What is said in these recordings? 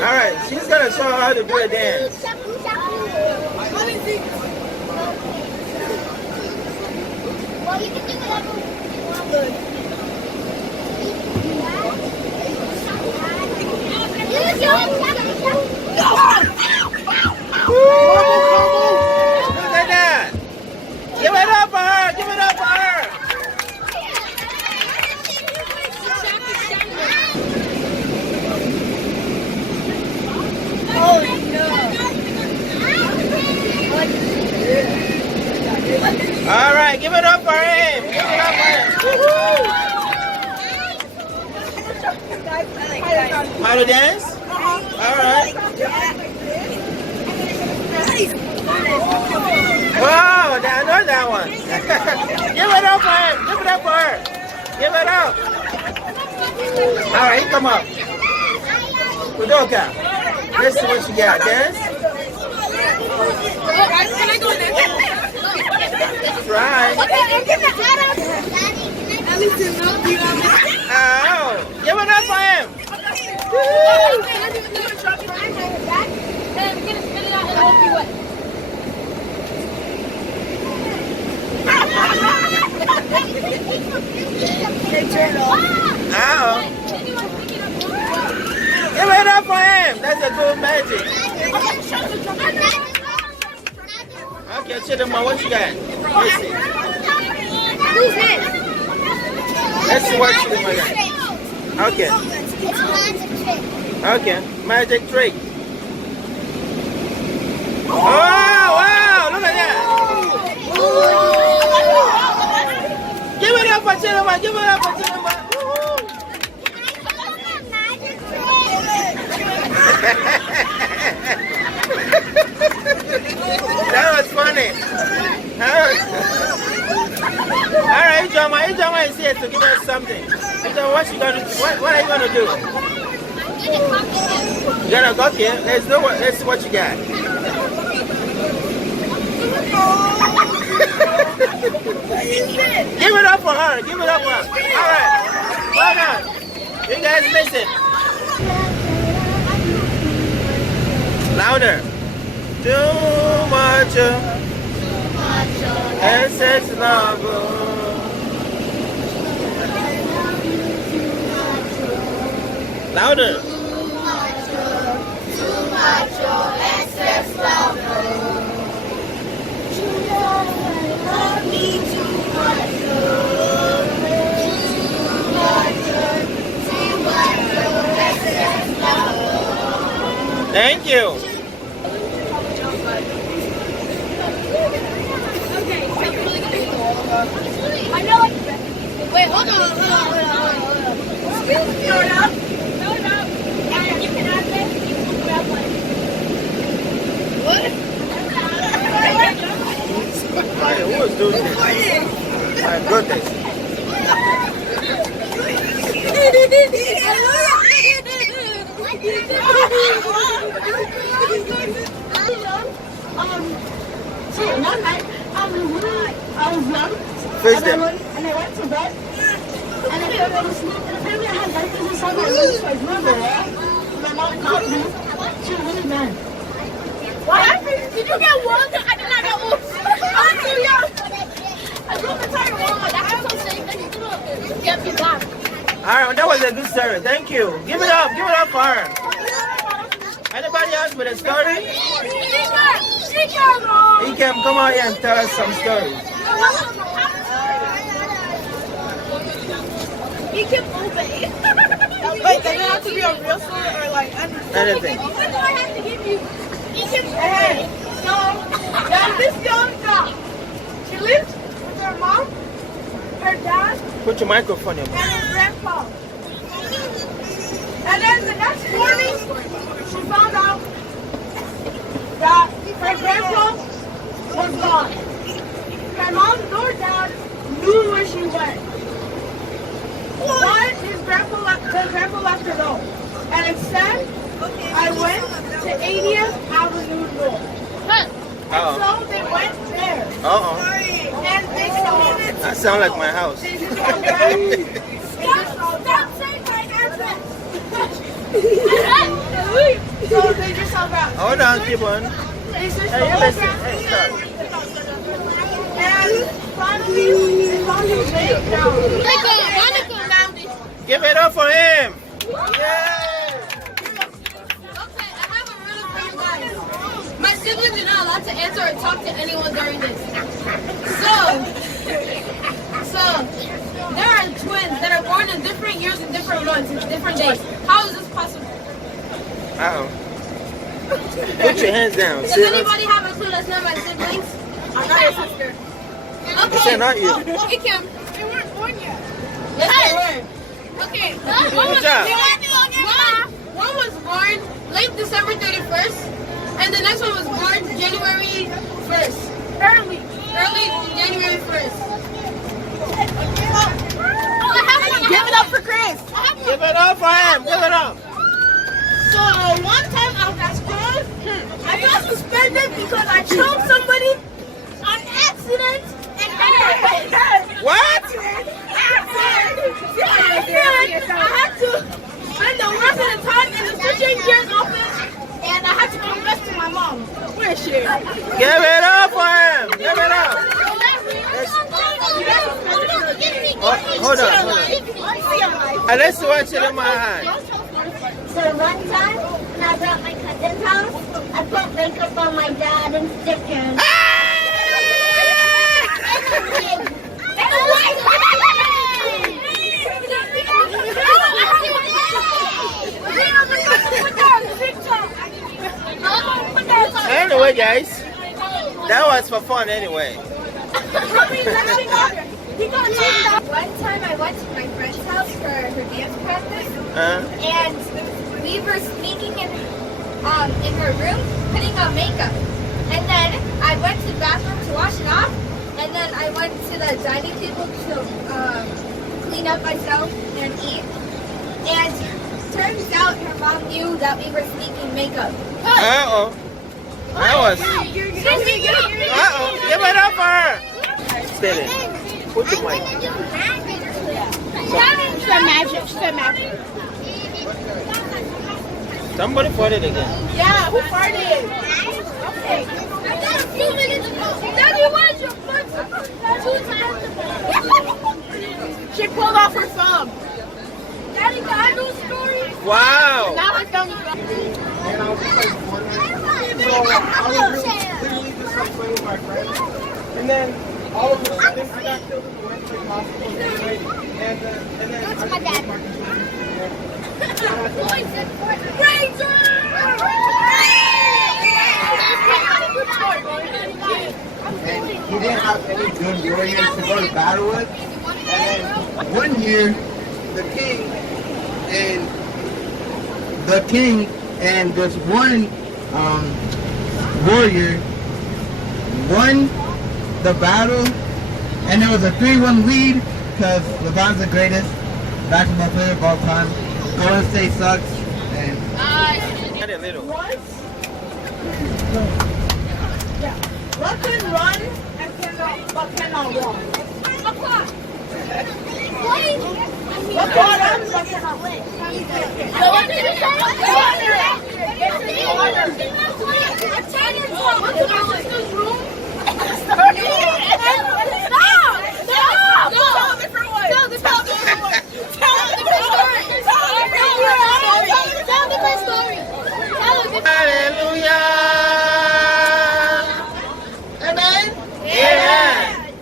Alright, she's gonna show her how to do a dance. Well, you can do whatever you want. Look at that! Give it up for her! Give it up for her! Oh no! All right, give it up for him. Give it up for him. How to dance? All right. Wow, I know that one. Give it up for him. Give it up for her. Give it up. All right, come up. Udoka, let's see what you got. Dance. Can I go there? Try. Oh, give it up for him. Oh. Give it up for him. That's a good magic. Okay, Chidama, what you got? Let's see. Who's it? Let's see what Chidama got. Okay. Okay, magic trick. Oh, wow, look at that. Give it up for Chidama, give it up for Chidama. That was funny. All right, Ijoma is here to give us something. Ijoma, what you gonna do? What are you gonna do? You gonna go here? Let's see what you got. Give it up for her. Give it up for her. All right. Well done. You guys listen. Louder. Too much excess love. Louder. Too much excess love. Love me too much. Too much excess love. Thank you. I know it. Wait, hold on. Excuse me. Throw it up. Yeah, you can have this. You can grab one. What? Who is doing this? My goodness. So one night, I was young. Face them. And I went to bed. And then I went to sleep. And apparently I had diapers inside my room, so I remember that. My mom caught me. She was really mad. What happened? Did you get one? I did not get one. I'm too young. I broke the entire wall. That was so sick. Then you get me back. All right, that was a good story. Thank you. Give it up. Give it up for her. Anybody else with a story? He can come out here and tell us some stories. He can obey. Wait, does it have to be a real story or like Anything. What do I have to give you? He can Hey, obey. so there's this young girl. She lives with her mom, her dad, Put your microphone in. and her grandpa. And then the next morning, she found out that her grandpa was gone. Her mom nor dad knew where she went. But her grandpa left her alone. And instead, I went to 80th Avenue North. And so they went there. Uh-oh. And they saw. That sounds like my house. They just saw that. Stop saying my address. So they just have that. Hold on, keep on. They switched Hey, the you whole listen. family. Hey, stop. And finally, they found his bake now. Give it up for him. Yeah. Okay, I have a riddle for you guys. My siblings are not allowed to answer or talk to anyone during this. So there are twins that are born in different years and different months and different days. How is this possible? Uh-oh. Put your hands down. Does Siblings. anybody have a clue that's not my siblings? I'm not your sister. I said not you. Okay, Kim. They weren't born yet. Yes, they were. Okay. Good job. One was born late December 31st, and the next one was born January 1st. Early January 1st. Give it up for Chris. Give it up for him. Give it up. So one time I was at school, I got suspended because I choked somebody on accident and hit my head. What? I had to spend the rest of the time in the switching gears office, and I had to confess to my mom. Where is she? Give it up for him. Give it up. Hold on. Let's watch it in my hand. So one time, when I brought my cousin's house, I put makeup on my dad and stickers. Anyway, guys, that was for fun anyway. One time I went to my friend's house for her dance practice, and we were sneaking in her room, putting on makeup. And then I went to the bathroom to wash it off, and then I went to the dining table to clean up myself and eat. And turns out her mom knew that we were sneaking makeup. Uh-oh. That was... Uh-oh. Give it up for her. Steady. Put your mic. She said magic. Somebody put it again. Yeah, who farted? Okay. Daddy, where's your foot? She pulled off her thumb. Daddy, can I do a story? Wow. Now her thumb is gone. So I was literally just like playing with my friends, and then all of a sudden I got killed in the Westlake Hospital, and then That's I my dad. and he didn't have any good warriors to go to battle with. And then one year, the king and this one warrior won the battle, and there was a 3-1 lead because LeBron's the greatest basketball player of all time. Golden State sucks, and Add a little. What can run and cannot walk? What can run but cannot live? So what did you say? Hallelujah. amen. Amen.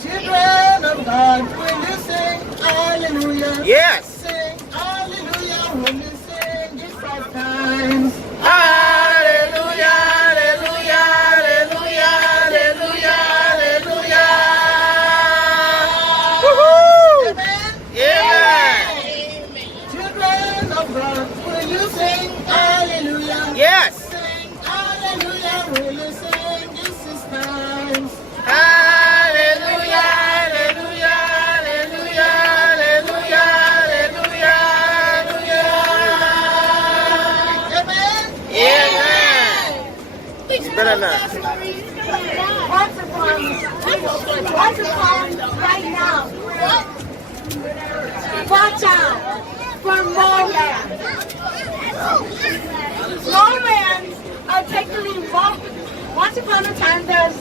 Children of God, when you sing hallelujah, Yes. sing hallelujah when you sing this 5 times. Hallelujah. Hallelujah. Hallelujah. Hallelujah. Hallelujah. Woohoo. Amen. Amen. Children of God, when you sing hallelujah, Yes. sing hallelujah when you sing this is times. Hallelujah. Hallelujah. Hallelujah. Hallelujah. Hallelujah. Amen. Amen. Better not. Watch right now. Watch out for more.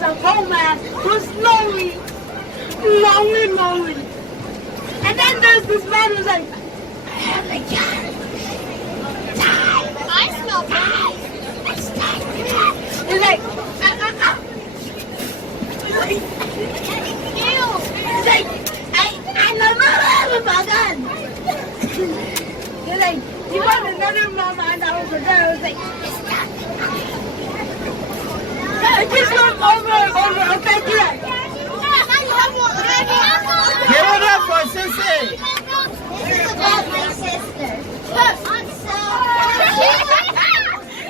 an old man who's lonely. And then there's this man who's like, I have a job. I smell pie. He's like, Ew. he's like, I'm a motherfucker. He's like, he found another mama that was there. I was like, it just goes over and over. Okay, do that. Give it up for Sissy. This is about my sister. I'm so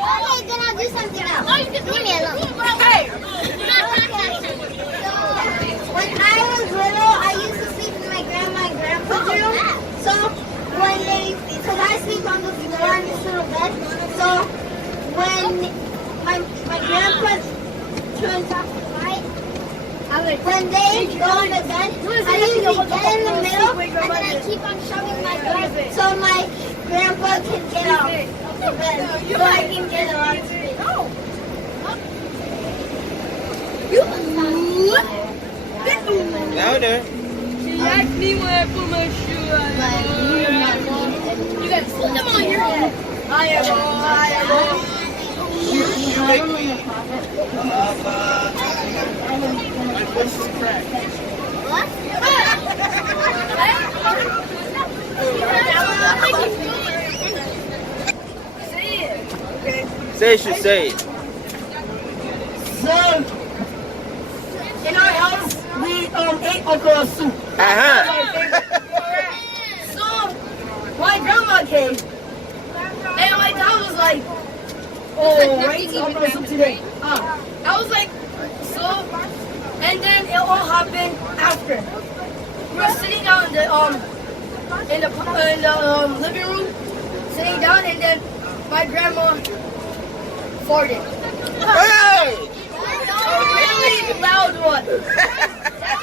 okay, then I'll do something else. Leave me alone. Hey. When I was little, I used to sleep in my grandma and grandpa's room. So because I sleep on the floor in this little bed. So when my grandpa turns off the light, when they go to bed, I usually get in the middle and then I keep on shoving my bed so my grandpa can get off the bed, so I can get off the bed. Louder. She asked me when I put my shoe on. You got to put them on your head. I am all. My voice is cracked. Say it, she say it. So, in our house, we ate okra soup. So, my grandma came, and my dad was like, "Oh, right, okra soup today." I was like, "So," and then it all happened after. We were sitting out in the living room, sitting down, and then my grandma farted. Hey! A really loud one. That's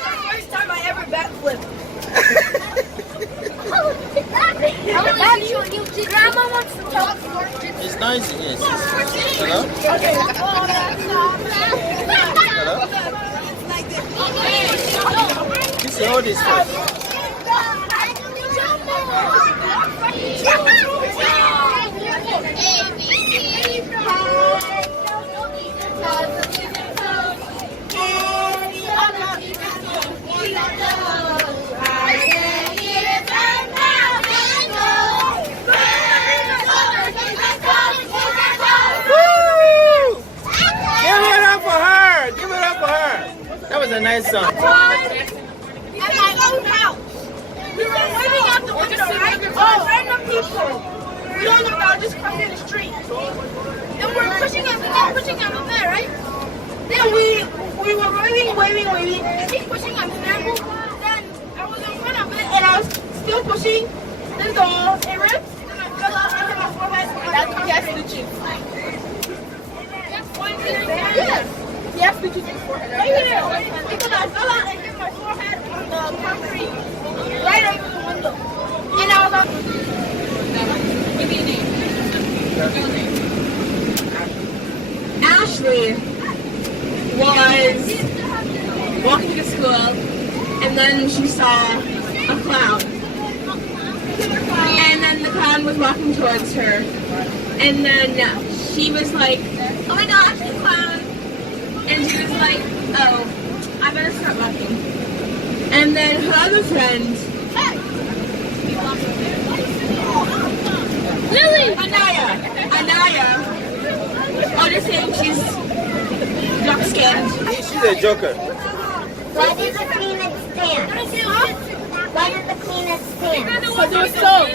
the first time I ever backflipped. Grandma wants to talk more. It's noisy, yes. Hello? Okay. Hello? You say all this first. That was a nice song. At my own house. We were living out the window, right? All random people. We don't know about just coming in the street. And we're pushing up and there, right? Then we were waving. And keep pushing up and then I was in front of it and I was still pushing. The door, it ripped, and I fell out and hit my forehead. That's the chief. Yes. Yes, we just forehead. Right here. Because I fell out and hit my forehead on the concrete right over the window. And I was like, give me a name. Ashley was walking to school and then she saw a clown. And then the clown was walking towards her. And then she was like, oh my gosh, the clown. And she was like, oh, I better start walking. And then her other friend, Lily! Anaya. Oh, they're saying she's dark skinned. She's a joker. Why did the cleaners stand? Why did the cleaners stand? Because it was soap.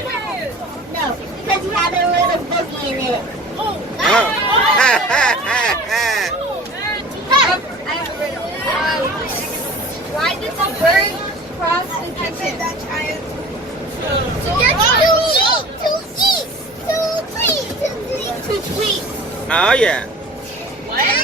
No, because you had a little boogie in it. Why did the bird cross the kitchen? To tweet. Oh, yeah. What?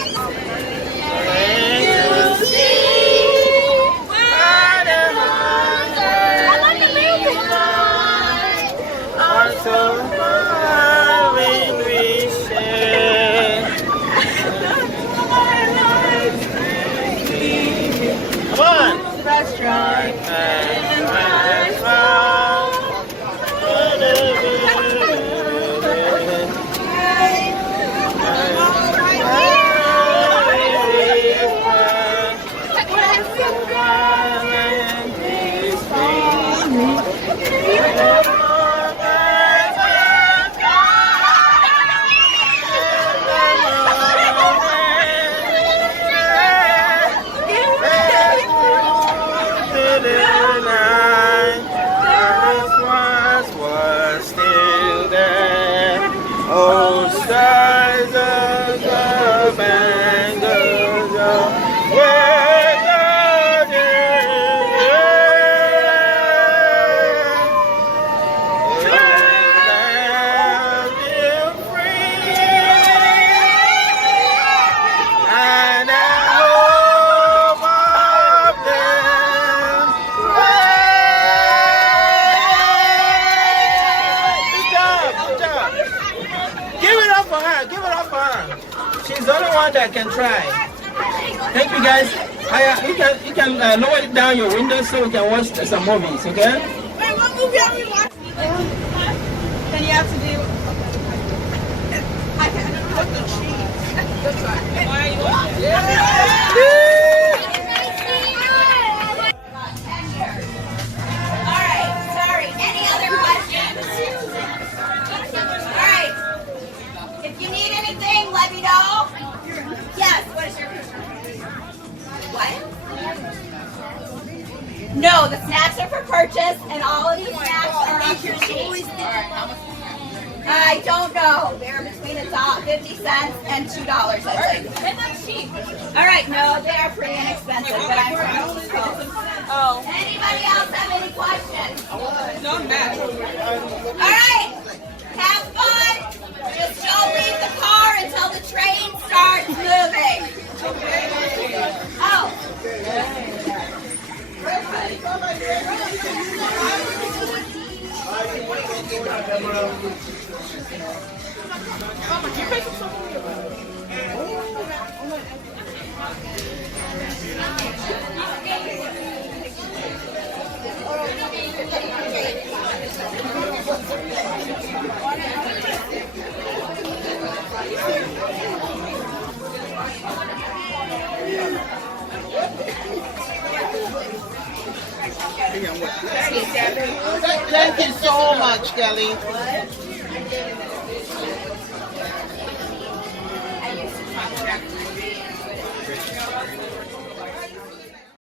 for her. Give it up for her. She's the only one that can try. Thank you, guys. You can lower it down your window so we can watch some movies, okay? Wait, what movie are we watching? Then you have to do. I can't put the cheese. That's right. Why are you watching? Alright, sorry. Any other questions? Alright. If you need anything, let me know. Yes, what is your what? No, the snacks are for purchase and all of these snacks are on your sheet. I don't know. They're between $50 and $2, I think. And that's cheap. Alright, no, they're pretty inexpensive, but I'm from the East Coast. Oh. Anybody else have any questions? No, I'm mad. Alright, have fun. Just don't leave the car until the train starts moving. Oh. Thank you so much, Kelly.